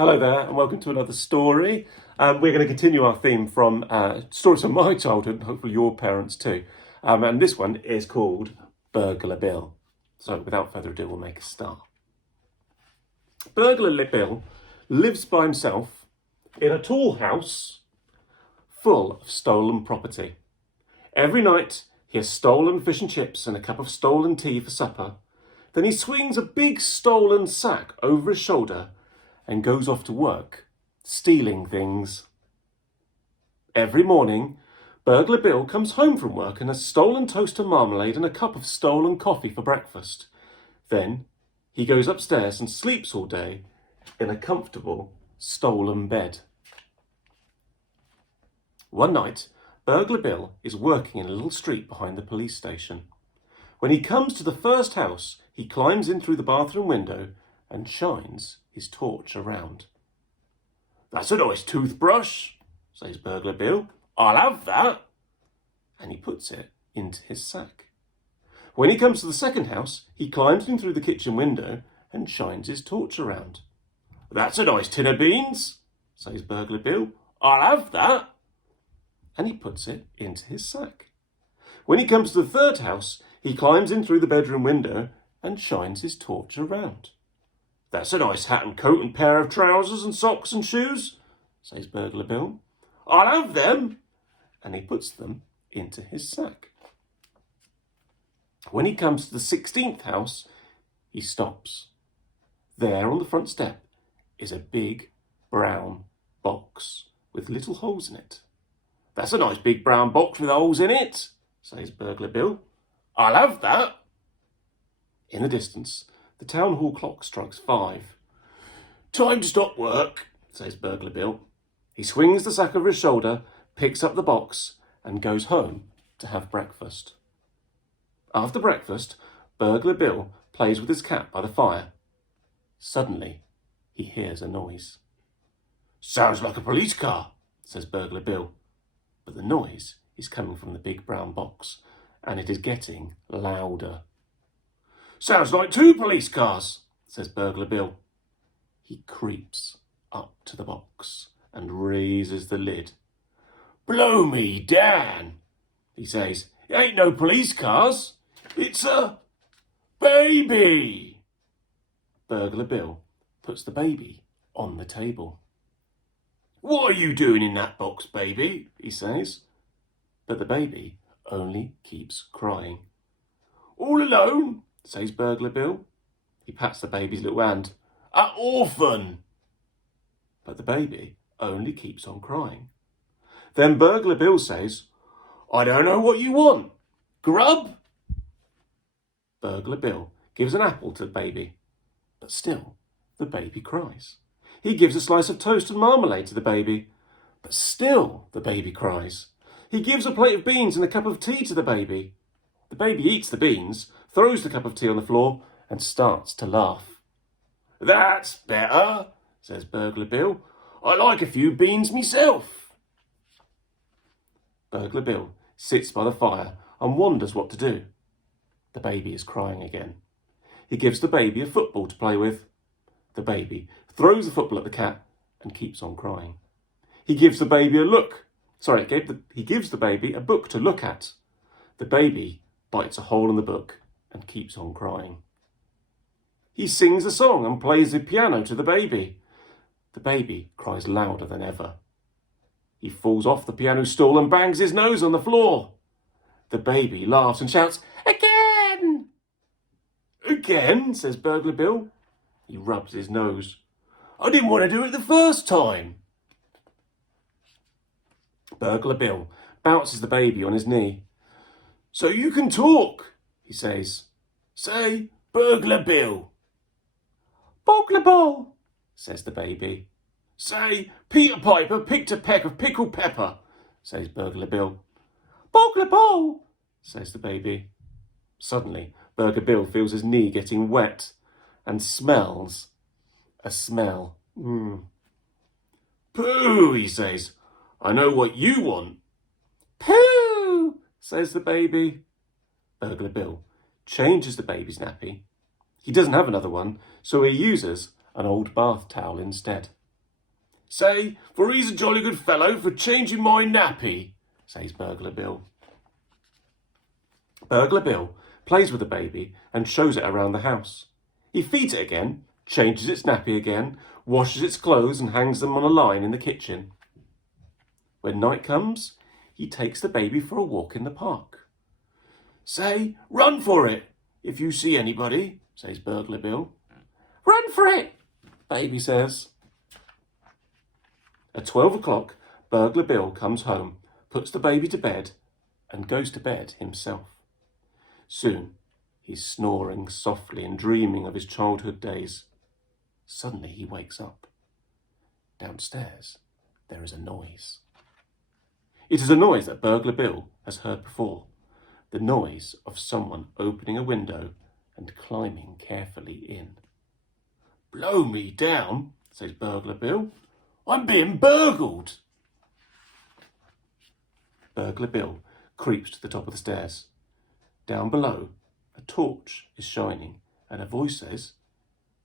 Hello there and welcome to another story. We're going to continue our theme from stories from my childhood and hopefully your parents too. And this one is called Burglar Bill. So without further ado, we'll make a start. Burglar Bill lives by himself in a tall house full of stolen property. Every night he has stolen fish and chips and a cup of stolen tea for supper. Then he swings a big stolen sack over his shoulder and goes off to work, stealing things. Every morning, Burglar Bill comes home from work and has stolen toast and marmalade and a cup of stolen coffee for breakfast. Then he goes upstairs and sleeps all day in a comfortable, stolen bed. One night, Burglar Bill is working in a little street behind the police station. When he comes to the first house, he climbs in through the bathroom window and shines his torch around. "That's a nice toothbrush," says Burglar Bill. "I'll have that." And he puts it into his sack. When he comes to the second house, he climbs in through the kitchen window and shines his torch around. "That's a nice tin of beans," says Burglar Bill. "I'll have that." And he puts it into his sack. When he comes to the third house, he climbs in through the bedroom window and shines his torch around. "That's a nice hat and coat and pair of trousers and socks and shoes," says Burglar Bill. "I'll have them." And he puts them into his sack. When he comes to the 16th house, he stops. There on the front step is a big brown box with little holes in it. "That's a nice big brown box with holes in it," says Burglar Bill. "I'll have that." In the distance, the town hall clock strikes 5. "Time to stop work," says Burglar Bill. He swings the sack over his shoulder, picks up the box, and goes home to have breakfast. After breakfast, Burglar Bill plays with his cat by the fire. Suddenly, he hears a noise. "Sounds like a police car," says Burglar Bill. But the noise is coming from the big brown box, and it is getting louder. "Sounds like 2 police cars," says Burglar Bill. He creeps up to the box and raises the lid. "Blow me, Dan," he says. "It ain't no police cars. It's a baby." Burglar Bill puts the baby on the table. "What are you doing in that box, baby?" he says. But the baby only keeps crying. "All alone?" says Burglar Bill. He pats the baby's little hand. "A orphan." But the baby only keeps on crying. Then Burglar Bill says, "I don't know what you want. Grub?" Burglar Bill gives an apple to the baby, but still the baby cries. He gives a slice of toast and marmalade to the baby, but still the baby cries. He gives a plate of beans and a cup of tea to the baby. The baby eats the beans, throws the cup of tea on the floor, and starts to laugh. "That's better," says Burglar Bill. "I like a few beans myself." Burglar Bill sits by the fire and wonders what to do. The baby is crying again. He gives the baby a football to play with. The baby throws the football at the cat and keeps on crying. He gives the baby he gives the baby a book to look at. The baby bites a hole in the book and keeps on crying. He sings a song and plays the piano to the baby. The baby cries louder than ever. He falls off the piano stool and bangs his nose on the floor. The baby laughs and shouts, "Again!" "Again?" says Burglar Bill. He rubs his nose. "I didn't want to do it the first time." Burglar Bill bounces the baby on his knee. "So you can talk," he says. "Say, Burglar Bill." "Burglar Bill," says the baby. "Say, Peter Piper picked a peck of pickled pepper," says Burglar Bill. "Burglar Bill," says the baby. Suddenly, Burglar Bill feels his knee getting wet and smells a smell. "Pooh," he says. "I know what you want." "Pooh," says the baby. Burglar Bill changes the baby's nappy. He doesn't have another one, so he uses an old bath towel instead. Say, for he's a jolly good fellow for changing my nappy, says Burglar Bill. Burglar Bill plays with the baby and shows it around the house. He feeds it again, changes its nappy again, washes its clothes and hangs them on a line in the kitchen. When night comes, he takes the baby for a walk in the park. Say, run for it, if you see anybody, says Burglar Bill. Run for it, baby says. At 12 o'clock, Burglar Bill comes home, puts the baby to bed, and goes to bed himself. Soon, he's snoring softly and dreaming of his childhood days. Suddenly, he wakes up. Downstairs, there is a noise. It is a noise that Burglar Bill has heard before, the noise of someone opening a window and climbing carefully in. Blow me down, says Burglar Bill. I'm being burgled. Burglar Bill creeps to the top of the stairs. Down below, a torch is shining and a voice says,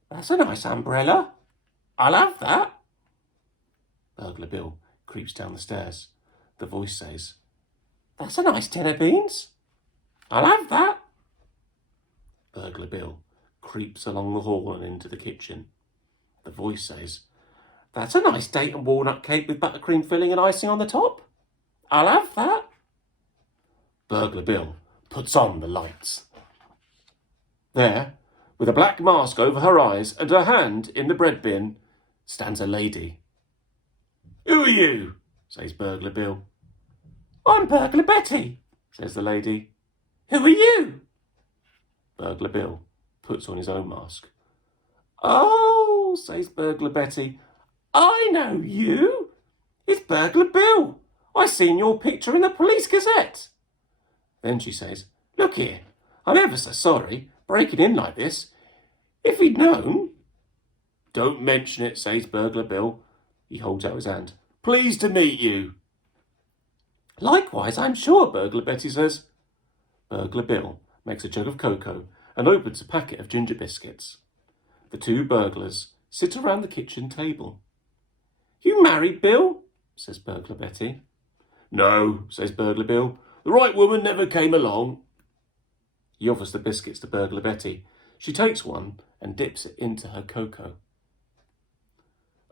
That's a nice umbrella. I'll have that. Burglar Bill creeps down the stairs. The voice says, That's a nice tin of beans. I'll have that. Burglar Bill creeps along the hall and into the kitchen. The voice says, That's a nice date and walnut cake with buttercream filling and icing on the top. I'll have that. Burglar Bill puts on the lights. There, with a black mask over her eyes and her hand in the bread bin, stands a lady. Who are you? Says Burglar Bill. I'm Burglar Betty, says the lady. Who are you? Burglar Bill puts on his own mask. Oh, says Burglar Betty, I know you. It's Burglar Bill. I seen your picture in the Police Gazette. Then she says, Look here, I'm ever so sorry, breaking in like this. If he'd known... Don't mention it, says Burglar Bill. He holds out his hand. Pleased to meet you. Likewise, I'm sure, Burglar Betty says. Burglar Bill makes a jug of cocoa and opens a packet of ginger biscuits. The two burglars sit around the kitchen table. You married, Bill? Says Burglar Betty. No, says Burglar Bill. The right woman never came along. He offers the biscuits to Burglar Betty. She takes one and dips it into her cocoa.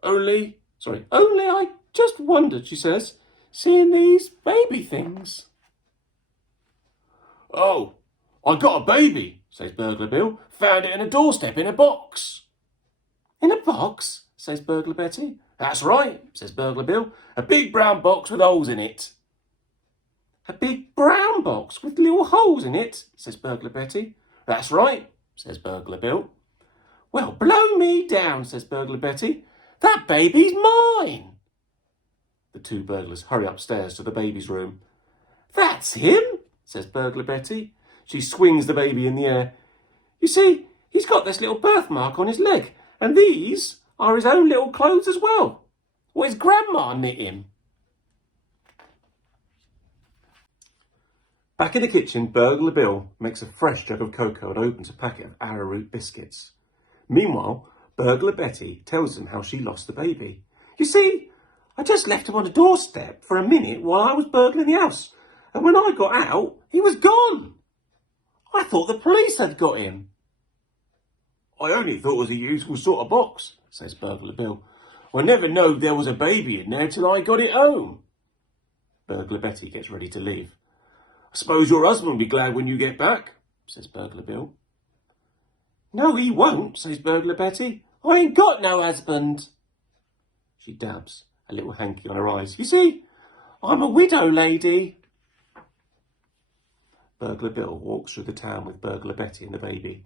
Only I just wondered, she says, seeing these baby things. Oh, I got a baby, says Burglar Bill. Found it in a doorstep in a box. In a box, says Burglar Betty. That's right, says Burglar Bill. A big brown box with holes in it. A big brown box with little holes in it, says Burglar Betty. That's right, says Burglar Bill. Well, blow me down, says Burglar Betty. That baby's mine. The two burglars hurry upstairs to the baby's room. That's him, says Burglar Betty. She swings the baby in the air. You see, he's got this little birthmark on his leg, and these are his own little clothes as well. Well, his grandma knit him. Back in the kitchen, Burglar Bill makes a fresh jug of cocoa and opens a packet of arrowroot biscuits. Meanwhile, Burglar Betty tells him how she lost the baby. You see, I just left him on the doorstep for a minute while I was burgling the house, and when I got out, he was gone. I thought the police had got him. I only thought it was a useful sort of box, says Burglar Bill. I never knowed there was a baby in there till I got it home. Burglar Betty gets ready to leave. I suppose your husband will be glad when you get back, says Burglar Bill. No, he won't, says Burglar Betty. I ain't got no husband. She dabs a little hanky on her eyes. You see, I'm a widow lady. Burglar Bill walks through the town with Burglar Betty and the baby.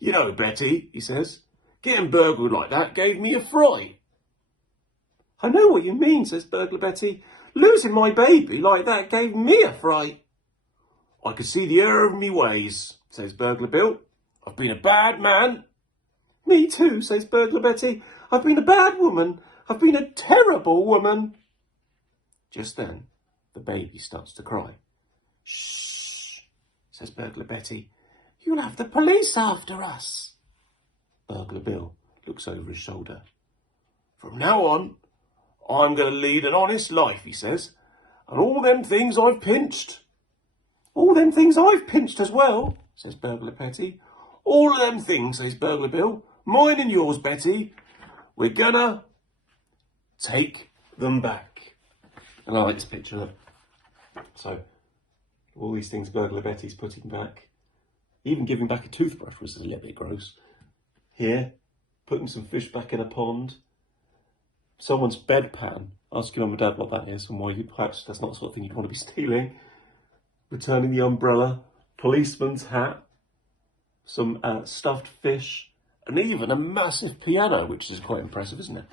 You know, Betty, he says, getting burgled like that gave me a fright. I know what you mean, says Burglar Betty. Losing my baby like that gave me a fright. I could see the error of me ways, says Burglar Bill. I've been a bad man. Me too, says Burglar Betty. I've been a bad woman. I've been a terrible woman. Just then, the baby starts to cry. Shh, says Burglar Betty. You'll have the police after us. Burglar Bill looks over his shoulder. From now on, I'm going to lead an honest life, he says. And all them things I've pinched. All them things I've pinched as well, says Burglar Betty. All of them things, says Burglar Bill. Mine and yours, Betty. We're gonna take them back. And I like this picture, look. So, all these things Burglar Betty's putting back. Even giving back a toothbrush, which is a little bit gross. Here, putting some fish back in a pond. Someone's bedpan. Ask your mum and dad what that is and why perhaps that's not the sort of thing you'd want to be stealing. Returning the umbrella. Policeman's hat. Some stuffed fish. And even a massive piano, which is quite impressive, isn't it?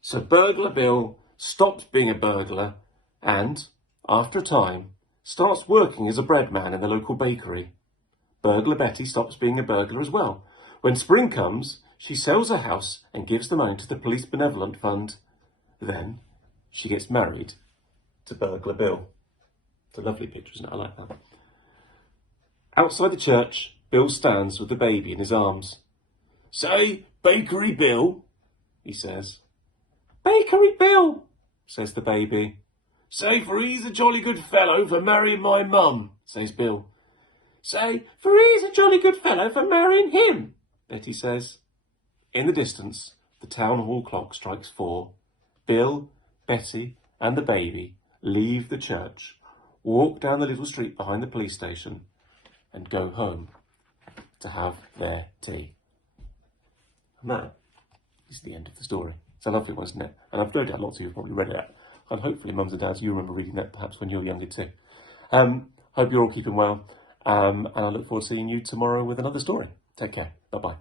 So Burglar Bill stops being a burglar and, after a time, starts working as a bread man in the local bakery. Burglar Betty stops being a burglar as well. When spring comes, she sells her house and gives the money to the Police Benevolent Fund. Then she gets married to Burglar Bill. It's a lovely picture, isn't it? I like that. Outside the church, Bill stands with the baby in his arms. Say, Bakery Bill, he says. Bakery Bill, says the baby. Say, for he's a jolly good fellow for marrying my mum, says Bill. Say, for he's a jolly good fellow for marrying him, Betty says. In the distance, the town hall clock strikes 4. Bill, Betty and the baby leave the church, walk down the little street behind the police station and go home to have their tea. And that is the end of the story. It's a lovely one, isn't it? And I've no doubt lots of you have probably read it. And hopefully, mums and dads, you remember reading that perhaps when you were younger too. Hope you're all keeping well. And I look forward to seeing you tomorrow with another story. Take care. Bye-bye.